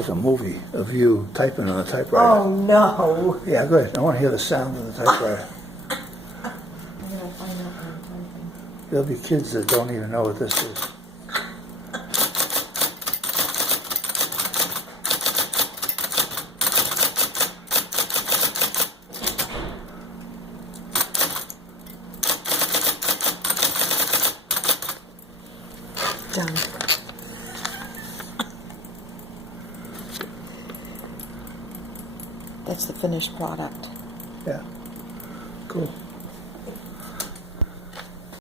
take a movie of you typing on a typewriter. Oh, no. Yeah, go ahead. I want to hear the sound of the typewriter. Where did I find out what I'm typing? There'll be kids that don't even know what this is. Done. That's the finished product. Yeah, cool.